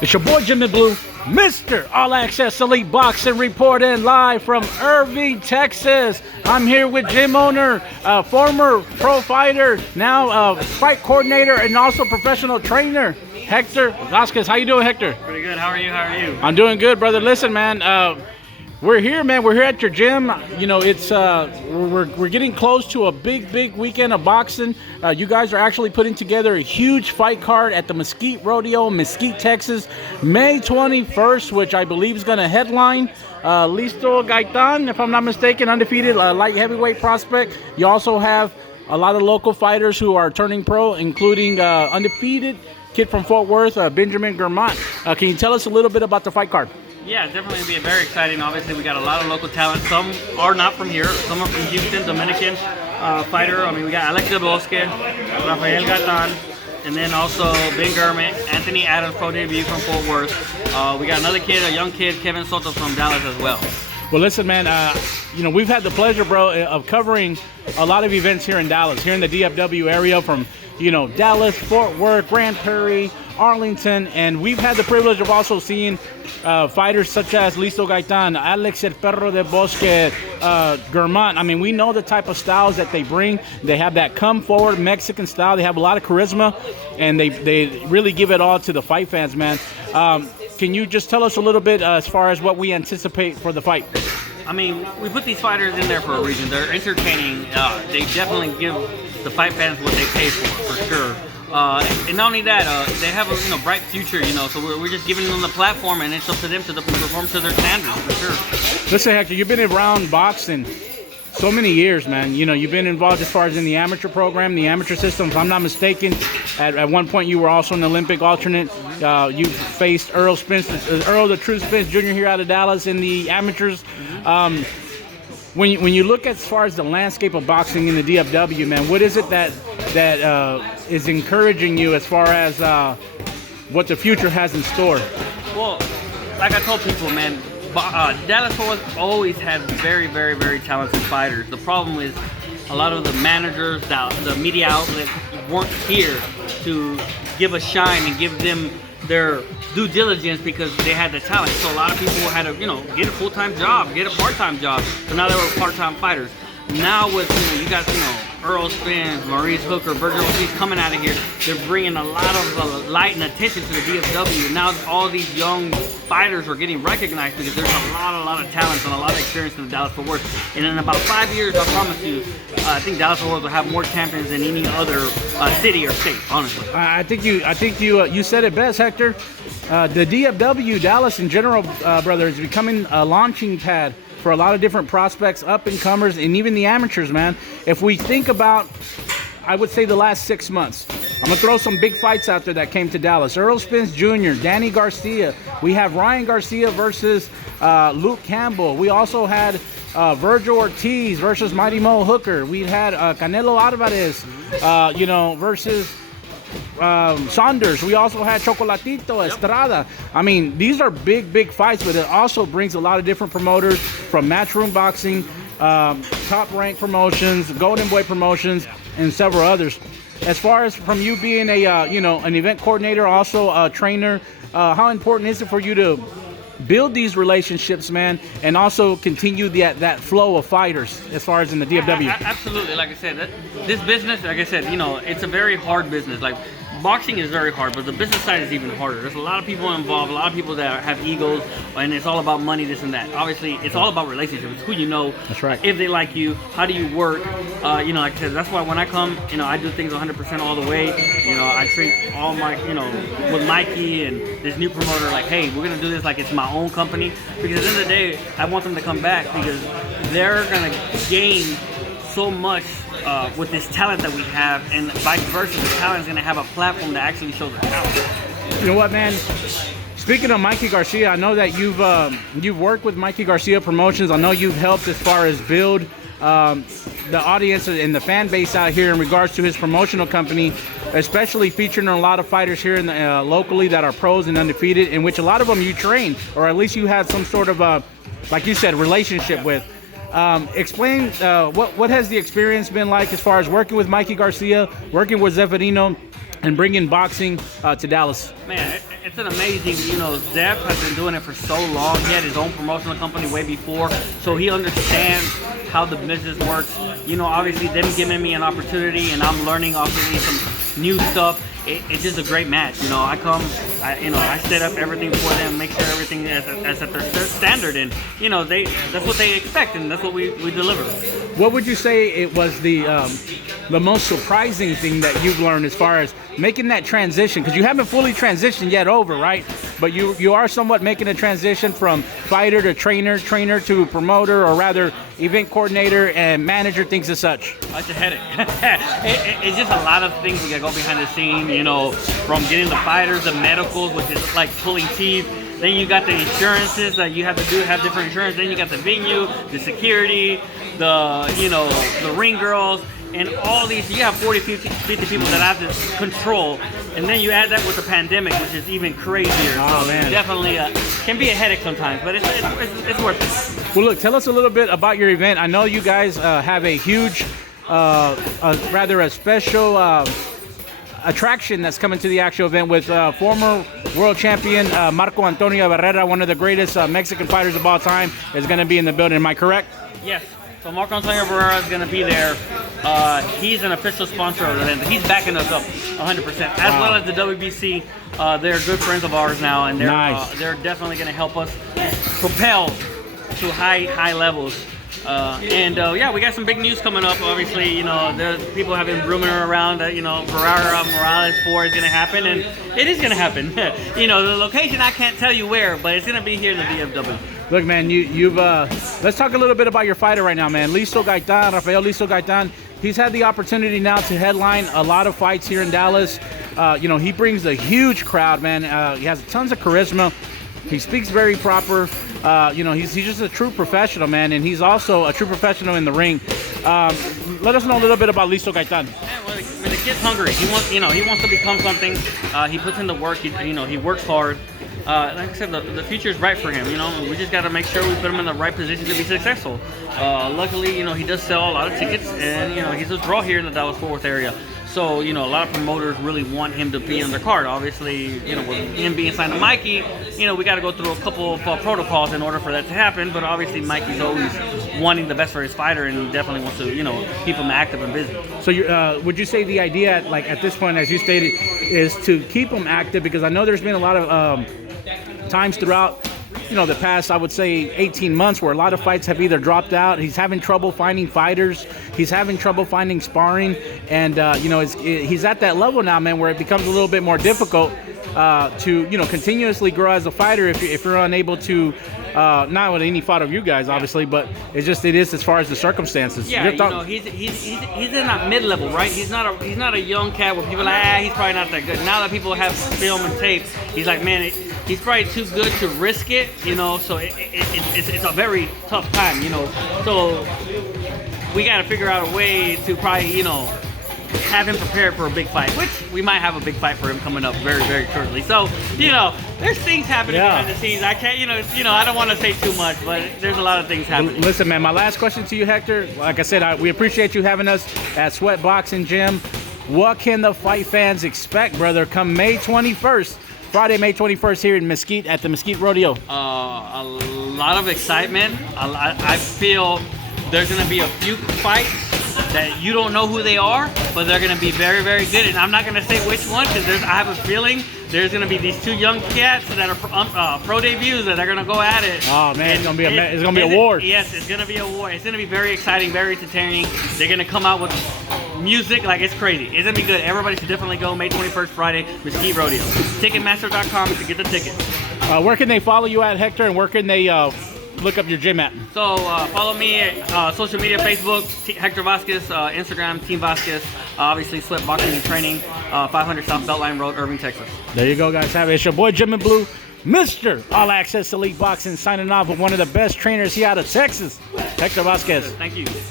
It's your boy Jimmy Blue, Mr. All Access Elite Boxing, reporting live from Irving, Texas. I'm here with gym owner, former pro fighter, now fight coordinator, and also professional trainer, Hector Vazquez. How you doing, Hector? Pretty good. How are you? I'm doing good, brother. Listen, man. We're here, man. We're here at your gym. You know, it's we're getting close to a big weekend of boxing. You guys are actually putting together a huge fight card at the Mesquite Rodeo, Mesquite, Texas, May 21st, which I believe is going to headline Listo Gaitan, if I'm not mistaken, undefeated light heavyweight prospect. You also have a lot of local fighters who are turning pro, including undefeated kid from Fort Worth, Benjamin Germont. Can you tell us a little bit about the fight card? Yeah, it's definitely going to be very exciting. Obviously, we got a lot of local talent. Some are not from here. Some are from Houston, Dominican fighter. I mean, we got Vazquez, Rafael Gaitan, and then also Ben Germont, Anthony Adams, pro debut from Fort Worth. We got another kid, a young kid, Kevin Soto from Dallas as well. Well, listen, man, you know, we've had the pleasure, bro, of covering a lot of events here in Dallas, here in the DFW area, from, you know, Dallas, Fort Worth, Grand Prairie, Arlington, and we've had the privilege of also seeing fighters such as Liso Gaitan, Alex El Perro de Bosque, Germont. I mean, we know the type of styles that they bring. They have that come forward Mexican style. They have a lot of charisma, and they really give it all to the fight fans, man. Can you just tell us a little bit as far as what we anticipate for the fight? I mean, we put these fighters in there for a reason. They're entertaining. They definitely give the fight fans what they pay for sure. And not only that, they have a bright future, so we're just giving them the platform, and it's up to them to perform to their standards, for sure. Listen, Hector, you've been around boxing so many years, man. You know, you've been involved as far as in the amateur program, the amateur system. If I'm not mistaken, at one point you were also an Olympic alternate. You faced Errol the True Spence Jr. here out of Dallas in the amateurs. When you look as far as the landscape of boxing in the DFW, man, what is it that is encouraging you as far as what the future has in store? Well, like I told people, man, Dallas always had very talented fighters. The problem is a lot of the managers, the media outlets weren't here to give a shine and give them their due diligence because they had the talent. So a lot of people had to, get a full-time job, get a part-time job. So now they were part-time fighters. Now with, you got, Errol Spence, Maurice Hooker, Vergil Ortiz coming out of here, they're bringing a lot of light and attention to the DFW. Now all these young fighters are getting recognized because there's a lot of talent and a lot of experience in the Dallas-Fort Worth. And in about 5 years, I promise you, I think Dallas-Fort Worth will have more champions than any other city or state, honestly. I think you said it best, Hector. The DFW, Dallas in general, brother, is becoming a launching pad for a lot of different prospects, up-and-comers, and even the amateurs, man. If we think about, I would say, the last 6 months, I'm going to throw some big fights out there that came to Dallas. Errol Spence Jr., Danny Garcia. We have Ryan Garcia versus Luke Campbell. We also had Vergil Ortiz versus Mighty Mo Hooker. We had Canelo Alvarez, versus Saunders. We also had Chocolatito Estrada. I mean, these are big fights, but it also brings a lot of different promoters from Matchroom Boxing, Top Rank Promotions, Golden Boy Promotions, and several others. As far as from you being a an event coordinator, also a trainer, how important is it for you to build these relationships, man, and also continue that flow of fighters as far as in the DFW? Absolutely. Like I said, this business, like I said, it's a very hard business. Like, boxing is very hard, but the business side is even harder. There's a lot of people involved, a lot of people that have egos, and it's all about money, this and that. Obviously, it's all about relationships. It's who you know. That's right. If they like you, how do you work? Like I said, that's why when I come, I do things 100% all the way. I treat all my, with Mikey and this new promoter, like, hey, we're gonna do this like it's my own company. Because at the end of the day, I want them to come back because they're gonna gain so much with this talent that we have, and vice versa, the talent is going to have a platform to actually show their talent. You know what, man? Speaking of Mikey Garcia, I know that you've worked with Mikey Garcia Promotions. I know you've helped as far as build the audience and the fan base out here in regards to his promotional company, especially featuring a lot of fighters here in the, locally that are pros and undefeated, in which a lot of them you train, or at least you had some sort of like you said, relationship with. Explain what has the experience been like as far as working with Mikey Garcia, working with Zeferino, and bringing boxing to Dallas? Man, it's an amazing, Zeph has been doing it for so long. He had his own promotional company way before, so he understands how the business works. Obviously them giving me an opportunity and I'm learning obviously some new stuff. It's just a great match. I set up everything for them, make sure everything is at their standard, and that's what they expect, and that's what we deliver. What would you say it was the most surprising thing that you've learned as far as making that transition? Because you haven't fully transitioned yet over, right? But you are somewhat making a transition from fighter to trainer to promoter, or rather event coordinator and manager, things as such. It's a headache. It's just a lot of things that go behind the scene, from getting the fighters, the medicals, which is like pulling teeth. Then you got the insurances that you have to have different insurance. Then you got the venue, the security, the ring girls, and all these. You have 40, 50 people that have to control. And then you add that with the pandemic, which is even crazier. Oh, so man. Definitely can be a headache sometimes, but it's worth it. Well, look, tell us a little bit about your event. I know you guys have a huge, a special attraction that's coming to the actual event with former world champion Marco Antonio Barrera, one of the greatest Mexican fighters of all time, is going to be in the building. Am I correct? Yes. So Marco Antonio Barrera is going to be there. He's an official sponsor of the event. He's backing us up 100%, as well as the WBC. They're good friends of ours now, and they're definitely going to help us propel to high levels. We got some big news coming up. Obviously, there's people have been rumouring around that Vergil Morales 4 is going to happen, and it is going to happen. The location I can't tell you where, but it's going to be here in the VFW. Look, man, you've let's talk a little bit about your fighter right now, man. Listo Gaitan, Rafael Listo Gaitan. He's had the opportunity now to headline a lot of fights here in Dallas. He brings a huge crowd, man. He has tons of charisma. He speaks very proper. He's just a true professional, man, and he's also a true professional in the ring. Let us know a little bit about Listo Gaitan. Yeah, well, the kid's hungry. He wants to become something. He puts in the work. He works hard. Like I said, the future is bright for him. We just got to make sure we put him in the right position to be successful. Luckily, he does sell a lot of tickets, and he's a draw here in the Dallas-Fort Worth area. So, a lot of promoters really want him to be on their card. Obviously, with him being signed to Mikey, we got to go through a couple of protocols in order for that to happen. But obviously, Mikey's always wanting the best for his fighter, and he definitely wants to, keep him active and busy. So, would you say the idea, at this point, as you stated, is to keep him active? Because I know there's been a lot of times throughout the past, I would say 18 months, where a lot of fights have either dropped out. He's having trouble finding fighters. He's having trouble finding sparring. And, he's at that level now, man, where it becomes a little bit more difficult to, continuously grow as a fighter if you're unable to, not with any fault of you guys, obviously, but it is as far as the circumstances. Yeah, he's in that mid-level, right? He's not a young cat where people are like, he's probably not that good. Now that people have film and tape, he's like, man, he's probably too good to risk it, so it's a very tough time, So we got to figure out a way to probably, have him prepared for a big fight, which we might have a big fight for him coming up very, very shortly. So, there's things happening behind the scenes. I can't, I don't want to say too much, but there's a lot of things happening. Listen, man, my last question to you, Hector. Like I said, we appreciate you having us at Sweat Boxing Gym. What can the fight fans expect, brother, come May 21st? Friday, May 21st here in Mesquite at the Mesquite Rodeo. A lot of excitement. I feel there's going to be a few fights that you don't know who they are, but they're going to be very, very good. And I'm not going to say which one because I have a feeling there's going to be these two young cats that are pro debuts that are going to go at it. Oh, man, it's going to be a war. Yes, it's going to be a war. It's going to be very exciting, very entertaining. They're going to come out with music like it's crazy. It's going to be good. Everybody should definitely go May 21st, Friday, Mesquite Rodeo. Ticketmaster.com to get the tickets. Where can they follow you at, Hector, and where can they look up your gym at? So follow me at social media, Facebook, Hector Vazquez, Instagram, Team Vazquez, obviously Sweat Boxing and Training, 500 South Beltline Road, Irving, Texas. There you go, guys. Have it. It's your boy Jim in Blue, Mr. All Access Elite Boxing, signing off with one of the best trainers here out of Texas, Hector Vazquez. Thank you.